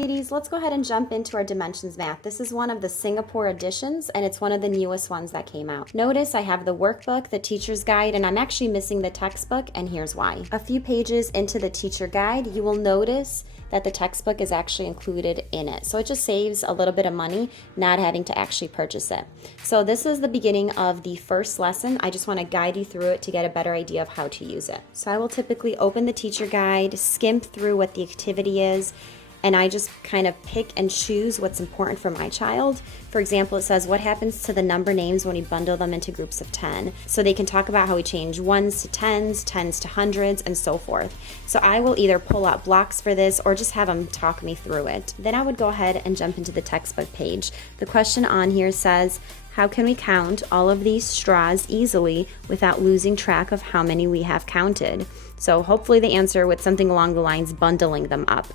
ladies, let's go ahead and jump into our Dimensions Math. This is one of the Singapore editions, and it's one of the newest ones that came out. Notice I have the workbook, the teacher's guide, and I'm actually missing the textbook, and here's why. A few pages into the teacher guide, you will notice that the textbook is actually included in it. So it just saves a little bit of money not having to actually purchase it. So this is the beginning of the first lesson. I just want to guide you through it to get a better idea of how to use it. So I will typically open the teacher guide, skim through what the activity is, and I just kind of pick and choose what's important for my child. For example, it says, what happens to the number names when we bundle them into groups of 10? So they can talk about how we change ones to tens, tens to hundreds, and so forth. So I will either pull out blocks for this or just have them talk me through it. Then I would go ahead and jump into the textbook page. The question on here says, how can we count all of these straws easily without losing track of how many we have counted? So hopefully they answer with something along the lines bundling them up.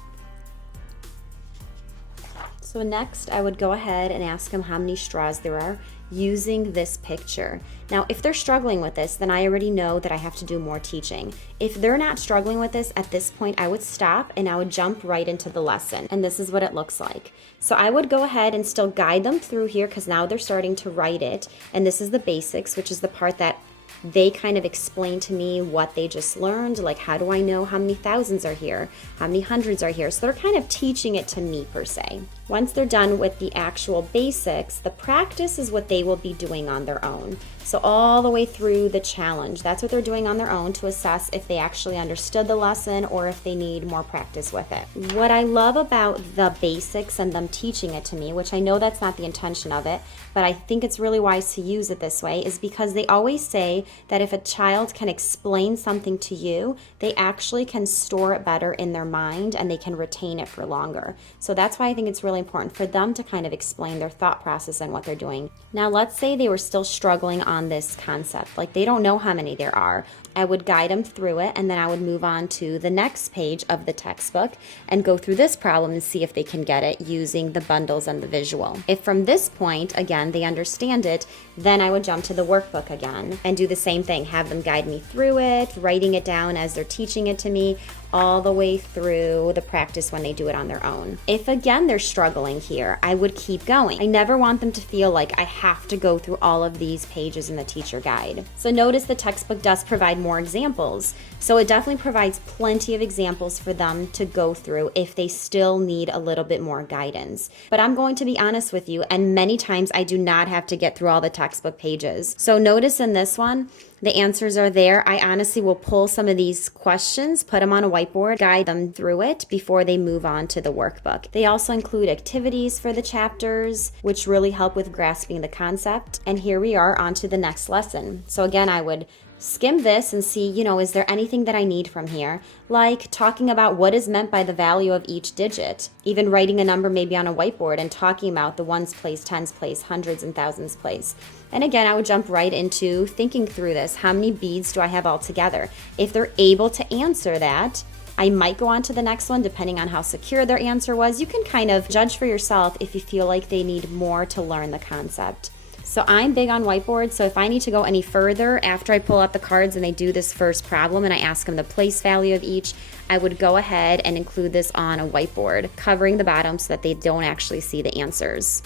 So next, I would go ahead and ask them how many straws there are using this picture. Now, if they're struggling with this, then I already know that I have to do more teaching. If they're not struggling with this at this point, I would stop and I would jump right into the lesson. And this is what it looks like. So I would go ahead and still guide them through here because now they're starting to write it. And this is the basics, which is the part that they kind of explain to me what they just learned, like how do I know how many thousands are here, how many hundreds are here. So they're kind of teaching it to me per se. Once they're done with the actual basics, the practice is what they will be doing on their own. So all the way through the challenge, that's what they're doing on their own to assess if they actually understood the lesson or if they need more practice with it. What I love about the basics and them teaching it to me, which I know that's not the intention of it, but I think it's really wise to use it this way, is because they always say that if a child can explain something to you, they actually can store it better in their mind and they can retain it for longer. So that's why I think it's really important for them to kind of explain their thought process and what they're doing. Now, let's say they were still struggling on this concept, like they don't know how many there are. I would guide them through it, and then I would move on to the next page of the textbook and go through this problem and see if they can get it using the bundles and the visual. If from this point, again, they understand it, then I would jump to the workbook again and do the same thing, have them guide me through it, writing it down as they're teaching it to me, all the way through the practice when they do it on their own. If again they're struggling here, I would keep going. I never want them to feel like I have to go through all of these pages in the teacher guide. So notice the textbook does provide more examples. So it definitely provides plenty of examples for them to go through if they still need a little bit more guidance. But I'm going to be honest with you, and many times I do not have to get through all the textbook pages. So notice in this one, the answers are there. I honestly will pull some of these questions, put them on a whiteboard, guide them through it before they move on to the workbook. They also include activities for the chapters, which really help with grasping the concept. And here we are on to the next lesson. So again, I would skim this and see, is there anything that I need from here? Like talking about what is meant by the value of each digit, even writing a number maybe on a whiteboard and talking about the ones place, tens place, hundreds and thousands place. And again, I would jump right into thinking through this. How many beads do I have altogether? If they're able to answer that, I might go on to the next one depending on how secure their answer was. You can kind of judge for yourself if you feel like they need more to learn the concept. So I'm big on whiteboards, so if I need to go any further after I pull out the cards and they do this first problem and I ask them the place value of each, I would go ahead and include this on a whiteboard, covering the bottom so that they don't actually see the answers.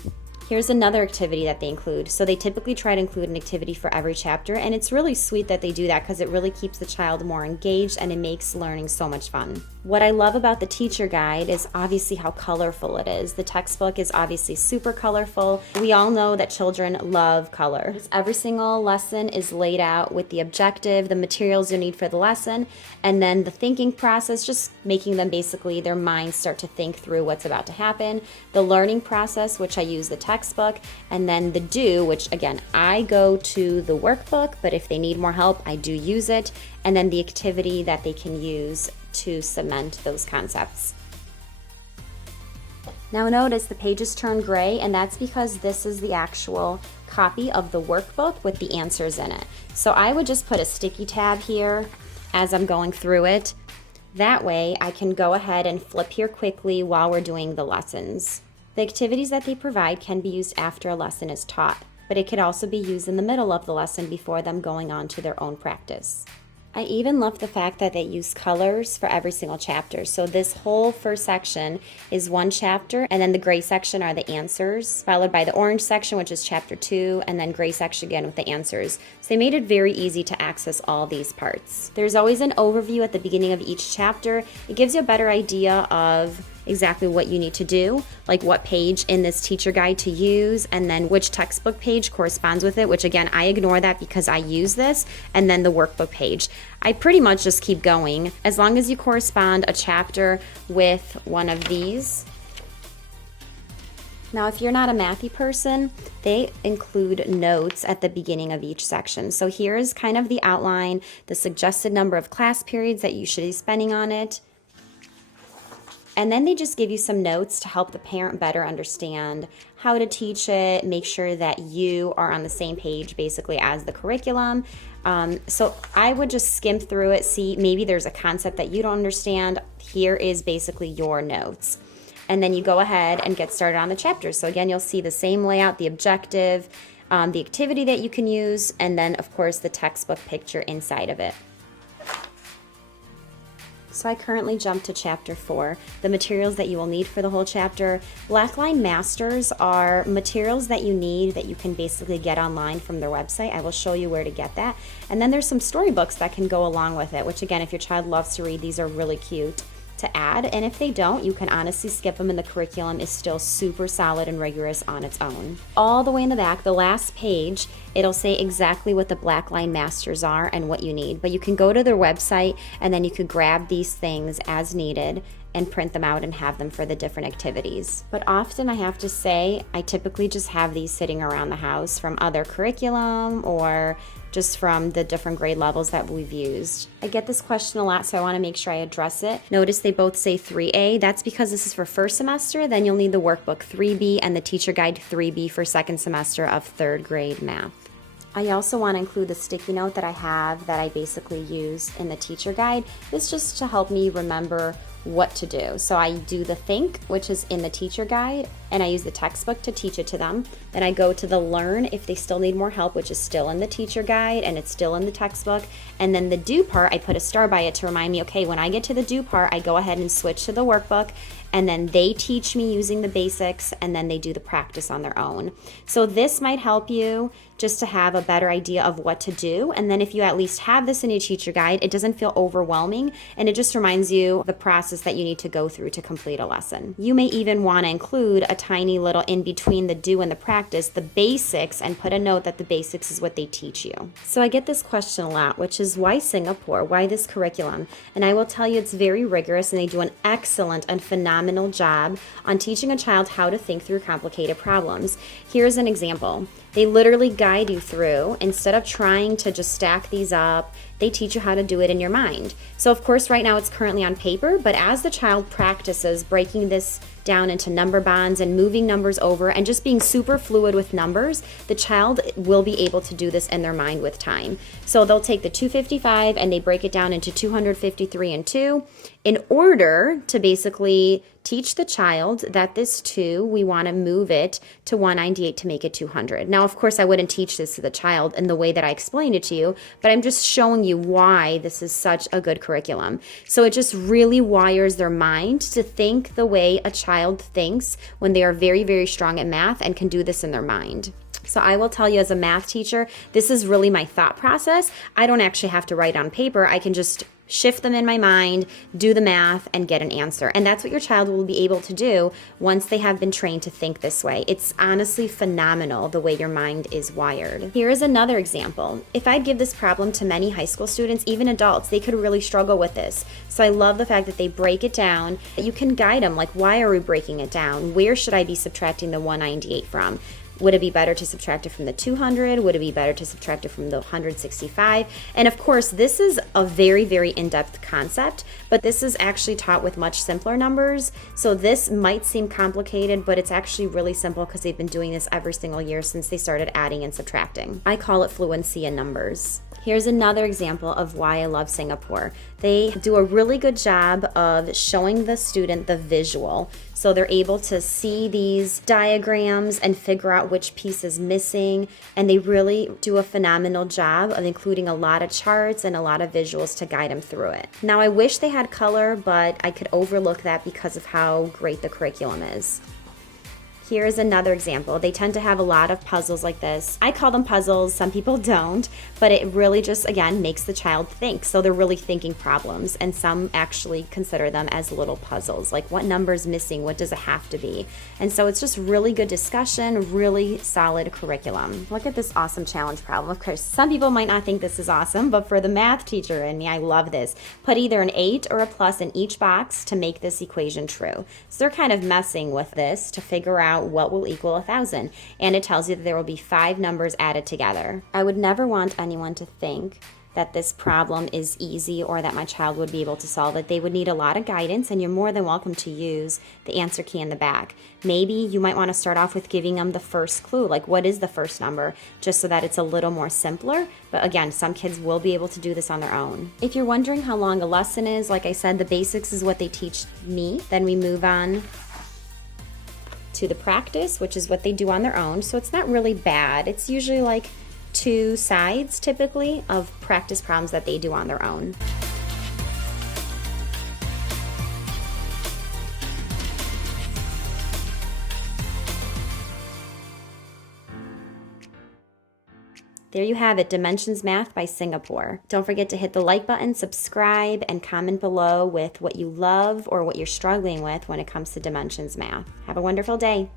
Here's another activity that they include. So they typically try to include an activity for every chapter, and it's really sweet that they do that because it really keeps the child more engaged and it makes learning so much fun. What I love about the teacher guide is obviously how colorful it is. The textbook is obviously super colorful. We all know that children love color. Every single lesson is laid out with the objective, the materials you need for the lesson, and then the thinking process, just making them basically their minds start to think through what's about to happen. The learning process, which I use the textbook, and then the do, which again, I go to the workbook, but if they need more help, I do use it, and then the activity that they can use to cement those concepts. Now notice the pages turn gray, and that's because this is the actual copy of the workbook with the answers in it. So I would just put a sticky tab here as I'm going through it. That way I can go ahead and flip here quickly while we're doing the lessons. The activities that they provide can be used after a lesson is taught, but it could also be used in the middle of the lesson before them going on to their own practice. I even love the fact that they use colors for every single chapter. So this whole first section is one chapter, and then the gray section are the answers, followed by the orange section, which is chapter 2, and then gray section again with the answers. So they made it very easy to access all these parts. There's always an overview at the beginning of each chapter. It gives you a better idea of exactly what you need to do, like what page in this teacher guide to use, and then which textbook page corresponds with it, which again, I ignore that because I use this, and then the workbook page. I pretty much just keep going as long as you correspond a chapter with one of these. Now, if you're not a mathy person, they include notes at the beginning of each section. So here's kind of the outline, the suggested number of class periods that you should be spending on it. And then they just give you some notes to help the parent better understand how to teach it, make sure that you are on the same page basically as the curriculum. So I would just skim through it, see maybe there's a concept that you don't understand. Here is basically your notes. And then you go ahead and get started on the chapters. So again, you'll see the same layout, the objective, the activity that you can use, and then of course the textbook picture inside of it. So I currently jumped to chapter 4, the materials that you will need for the whole chapter. Blackline Masters are materials that you need that you can basically get online from their website. I will show you where to get that. And then there's some storybooks that can go along with it, which again, if your child loves to read, these are really cute to add. And if they don't, you can honestly skip them, and the curriculum is still super solid and rigorous on its own. All the way in the back, the last page, it'll say exactly what the Blackline Masters are and what you need. But you can go to their website and then you could grab these things as needed and print them out and have them for the different activities. But often I have to say, I typically just have these sitting around the house from other curriculum or just from the different grade levels that we've used. I get this question a lot, so I want to make sure I address it. Notice they both say 3A. That's because this is for first semester. Then you'll need the workbook 3B and the teacher guide 3B for second semester of third grade math. I also want to include the sticky note that I have that I basically use in the teacher guide. It's just to help me remember what to do. So I do the think, which is in the teacher guide, and I use the textbook to teach it to them. Then I go to the learn if they still need more help, which is still in the teacher guide and it's still in the textbook. And then the do part, I put a star by it to remind me, okay, when I get to the do part, I go ahead and switch to the workbook, and then they teach me using the basics, and then they do the practice on their own. So this might help you just to have a better idea of what to do. And then if you at least have this in your teacher guide, it doesn't feel overwhelming, and it just reminds you the process that you need to go through to complete a lesson. You may even want to include a tiny little in between the do and the practice, the basics, and put a note that the basics is what they teach you. So I get this question a lot, which is why Singapore? Why this curriculum? And I will tell you it's very rigorous, and they do an excellent and phenomenal job on teaching a child how to think through complicated problems. Here's an example. They literally guide you through. Instead of trying to just stack these up, they teach you how to do it in your mind. So of course right now it's currently on paper, but as the child practices breaking this down into number bonds and moving numbers over and just being super fluid with numbers, the child will be able to do this in their mind with time. So they'll take the 255 and they break it down into 253 and 2 in order to basically teach the child that this 2, we want to move it to 198 to make it 200. Now, of course, I wouldn't teach this to the child in the way that I explained it to you, but I'm just showing you why this is such a good curriculum. So it just really wires their mind to think the way a child thinks when they are very, very strong at math and can do this in their mind. So I will tell you, as a math teacher, this is really my thought process. I don't actually have to write on paper. I can just shift them in my mind, do the math, and get an answer. And that's what your child will be able to do once they have been trained to think this way. It's honestly phenomenal the way your mind is wired. Here is another example. If I give this problem to many high school students, even adults, they could really struggle with this. So I love the fact that they break it down. You can guide them, like, why are we breaking it down? Where should I be subtracting the 198 from? Would it be better to subtract it from the 200? Would it be better to subtract it from the 165? And of course, this is a very, very in-depth concept, but this is actually taught with much simpler numbers. So this might seem complicated, but it's actually really simple because they've been doing this every single year since they started adding and subtracting. I call it fluency in numbers. Here's another example of why I love Singapore. They do a really good job of showing the student the visual. So they're able to see these diagrams and figure out which piece is missing. And they really do a phenomenal job of including a lot of charts and a lot of visuals to guide them through it. Now, I wish they had color, but I could overlook that because of how great the curriculum is. Here's another example. They tend to have a lot of puzzles like this. I call them puzzles, some people don't, but it really just, again, makes the child think. So they're really thinking problems, and some actually consider them as little puzzles, like what number is missing, what does it have to be? And so it's just really good discussion, really solid curriculum. Look at this awesome challenge problem. Of course, some people might not think this is awesome, but for the math teacher in me, I love this. Put either an 8 or a plus in each box to make this equation true. So they're kind of messing with this to figure out what will equal 1,000, and it tells you that there will be 5 numbers added together. I would never want anyone to think that this problem is easy or that my child would be able to solve it. They would need a lot of guidance, and you're more than welcome to use the answer key in the back. Maybe you might want to start off with giving them the first clue, like what is the first number, just so that it's a little more simpler. But again, some kids will be able to do this on their own. If you're wondering how long a lesson is, like I said, the basics is what they teach me. Then we move on to the practice, which is what they do on their own. So it's not really bad. It's usually like 2 sides typically of practice problems that they do on their own. There you have it, Dimensions Math by Singapore. Don't forget to hit the like button, subscribe, and comment below with what you love or what you're struggling with when it comes to Dimensions Math. Have a wonderful day.